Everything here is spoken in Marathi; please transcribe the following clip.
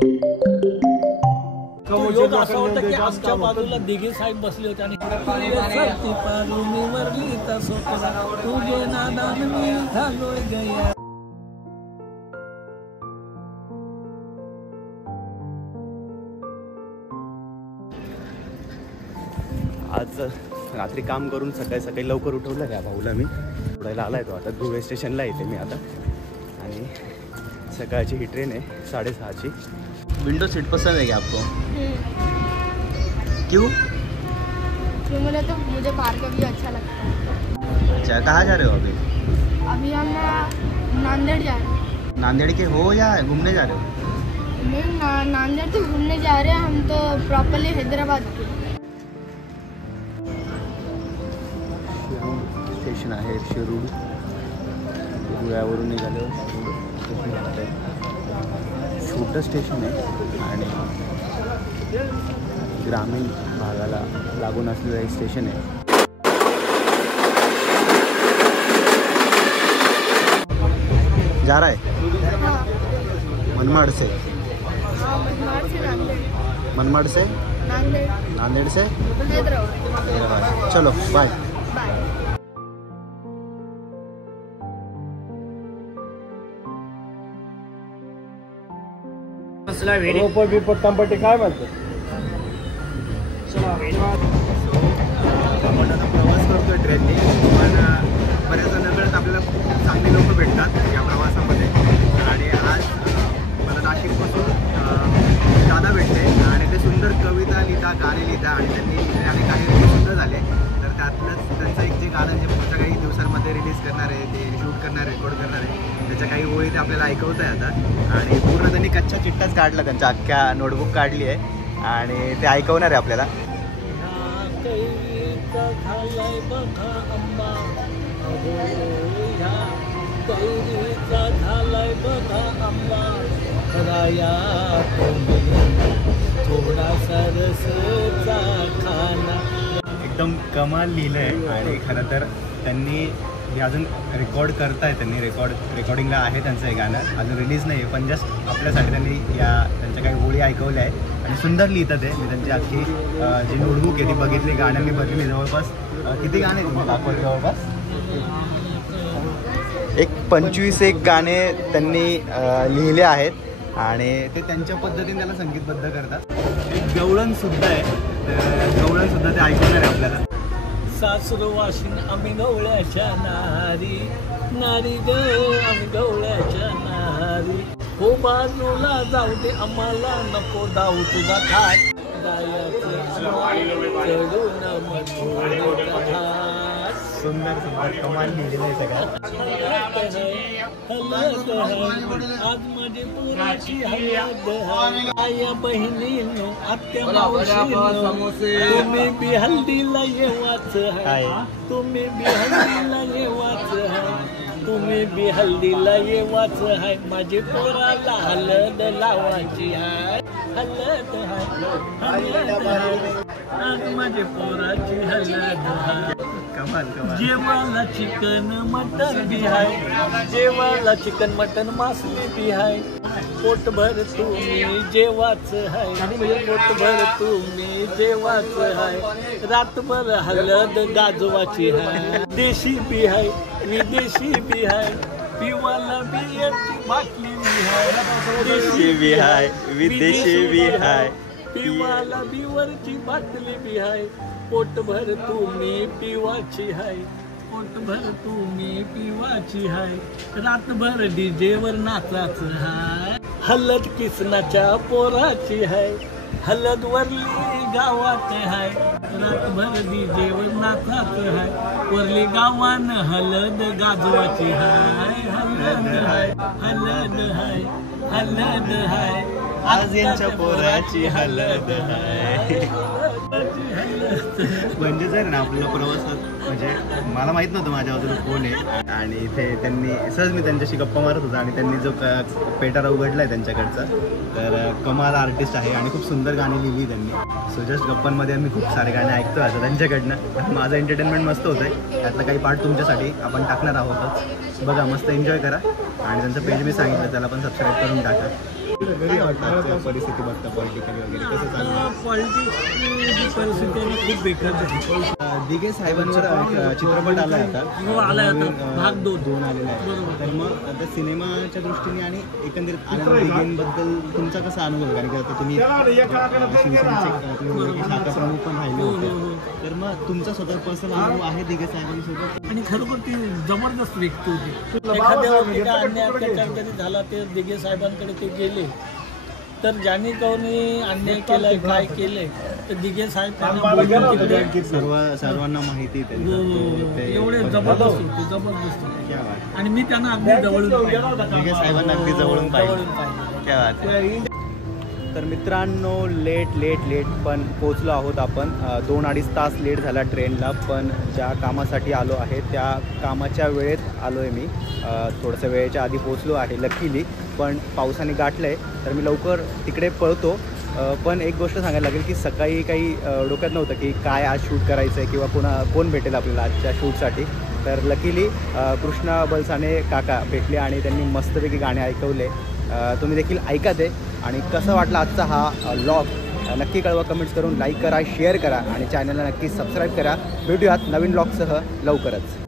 योग असा होता की आमच्या बाजूला दिघे साहेब बसले होते आणि आज रात्री काम करून सकाळी सकाळी लवकर उठवलं या भाऊला मी उडायला आलाय तो आता धुळे स्टेशनला येते मी आता आणि सकाळची ही ट्रेन आहे 6:30ची। विंडो सीट पसंद है क्या आपको? क्यों? तो मुझे बाहर का भी अच्छा लगता है। अच्छा, कहाँ जा रहे हो अभी? अभी हम नांदेड़ जा रहे हैं। नांदेड़ के हो या घूमने जा रहे हो? नहीं, नांदेड़ तो घूमने जा रहे हैं, हम तो प्रॉपरली हैदराबाद के। स्टेशन आहे शिरूर, धुळ्यावरून निघालो छोटं स्टेशन आहे आणि ग्रामीण भागाला लागून असलेलं एक स्टेशन आहे। जा रहा है मनमाड से? मनमाड से नांदेड़ से हैदराबाद। चलो बाय। पट्टांपट्टी काय म्हणतो? आपण आता प्रवास करतोय ट्रेनने, पण बऱ्याच जणांकडे आपल्याला चांगले लोक भेटतात या प्रवासामध्ये आणि आज मला नाशिकपासून दादा भेटले आणि ते सुंदर कविता लिहिता, गाणे लिहिता आणि त्यांनी लिहिलेले काही सुद्धा झाले। तर त्यातलंच त्यांचं एक जे गाणं जे पुढच्या काही दिवसांमध्ये रिलीज करणार आहे, ते शूट करणार, रेकॉर्ड करणार आहे, त्याच्या काही ओळी ते आपल्याला ऐकवत आहे आता आणि पूर्ण त्यांनी कच्चा चिट्टाच काढला, त्यांच्या अख्ख्या नोटबुक काढली आहे आणि ते ऐकवणार आहे आपल्याला। एकदम कमाल लिहिलं आहे आणि खरं तर त्यांनी हे अजून रेकॉर्ड करताय, त्यांनी रेकॉर्डिंगला आहे त्यांचं हे गाणं, अजून रिलीज नाही आहे, पण जस्ट आपल्यासाठी त्यांनी त्यांच्या काही ओळी ऐकवल्या आहे आणि सुंदर लिहितात आहे। मी त्यांची अख्खी जी नोटबुक आहे ती बघितली, गाण्यांनी भरली जवळपास किती गाणे तुम्ही दाखवले? जवळपास एक 25 गाणे त्यांनी लिहिले आहेत आणि ते त्यांच्या पद्धतीने त्याला संगीतबद्ध करतात। एक गवळणसुद्धा आहे, गवळणसुद्धा ते ऐकवणार आहे आपल्याला। सासरू वाशिन आम्ही गवळ्याच्या नारी, नारी ग आम्ही गवळ्याच्या नारी, हो बाजूला जाऊ दे आम्हाला नको जाऊ तुझा खाट, चढून मधुर घाट। सुंदर सुंदर कमाल लिहिलेलं आहे सगळं। आज माझी पुराची हळद आया बहिणीनो आत्या मावशीनो, तुम्ही बी हल्दीला येवाच आहे, तुम्ही बी हल्दीला येवाच आहे, तुम्ही बी हल्दीला येवाच आहे, माझी पोराला हळद लावायची आहे, हळद आज माझी पोराची हळद आहे। जेवाला चिकन मटन भी है, जेवाला चिकन मटन मासली भी है, पोटभर तुम्ही जेवाच है, पोटभर तुम्ही जेवाच है, रातभर हळद गाजवाची है, देशी भी है विदेशी भी है, पिवाला बियरची बाटली भी है, देशी भी है विदेशी भी है, पिवाला बिवरची बाटली भी है, पोटभर तुम्ही पिवाची है, पोटभर तुम्ही पिवाची है, रातभर डीजेवर नाचाच है, हळद किसनाच्या पोराची है, हळद वरली गावात है, रातभर डीजेवर नाचाच है, वरली गावान हळद गाजवाची है, हळद है हळद है हळद है, आज यांच्या पोराची हळद है। म्हणजे जर ना आपल्याला प्रवासात म्हणजे मला माहीत नव्हतं माझ्या बाजूला कोण आहे आणि इथे त्यांनी सहज मी त्यांच्याशी गप्पा मारत होता आणि त्यांनी जो पेटारा उघडला आहे त्यांच्याकडचा, तर कमाल आर्टिस्ट आहे आणि खूप सुंदर गाणी लिहिली त्यांनी। सो जस्ट गप्पांमध्ये आम्ही खूप सारे गाणे ऐकतो आता त्यांच्याकडनं, माझं एंटरटेनमेंट मस्त होतं आहे, त्यातलं काही पार्ट तुमच्यासाठी आपण टाकणार आहोतच, बघा मस्त एन्जॉय करा आणि त्यांचं पेज मी सांगितलं त्याला पण सबस्क्राईब करून टाका। काय वाटतं आजच्या परिस्थिती बघता पॉलिटिकली वगैरे कसं चाललं? पॉलिटिक्सची परिस्थिती आहे ना खूप बेकार झाली. दिघे साहेबांवर चित्रपट आला आता. हो, आलाय आता. भाग 2 आलेला आहे. बरोबर. तर मग आता सिनेमाच्या दृष्टीने आणि एकंदरीत आनंद दिघेंबद्दल तुमचा कसा अनुभव आहे? कारण की आता तुम्ही शिवसेनेचे शाखा प्रमुख पण राहिले होते. तर मग तुमचा स्वतः पर्सनल अनुभव आहे दिघे साहेबांसोबत? आणि खरोखर ती जबरदस्त व्यक्ती होती. एखाद्यावरती काय अन्याय अत्याचार जरी झाला ते दिघे साहेबांकडे ते गेले तर ज्यांनी कोणी अन्याय केलाय काय केलंय तर दिघे साहेब त्यांना बोलून तिकडे सर्वांना माहिती आहे हो, त्यांचं. ते एवढे जबरदस्त होते जबरदस्त होते. क्या बात आहे. आणि मी त्यांना अगदी जवळून पाहिलं. दिघे साहेबांना अगदी जवळून पाहिजे. पाहिलं. क्या बात आहे. तर मित्रांनो लेट पण पोचलो आहोत आपण. 2-2.5 तास लेट झाला ट्रेनला, पण ज्या कामासाठी आलो आहे त्या कामाच्या वेळेत आलो आहे मी. थोडंसं वेळेच्या आधी पोचलो आहे लकीली, पण पावसाने गाठलं आहे तर मी लवकर तिकडे पळतो. पण एक गोष्ट सांगायला लागेल की सकाळी काही डोक्यात नव्हतं की काय आज शूट करायचं आहे किंवा कोण भेटेल आपल्याला आजच्या शूटसाठी. तर लकीली कृष्णा बलसाने काका भेटले आणि त्यांनी मस्तपैकी गाणे ऐकवले. तुम्ही देखील ऐका ते. आणि कसं वाटलं आजचा हा व्लॉग नक्की कळवा कमेंट्स करून. लाईक करा, शेअर करा आणि चॅनलला नक्की सबस्क्राईब करा. भेटूयात नवीन व्लॉगसह लवकरच.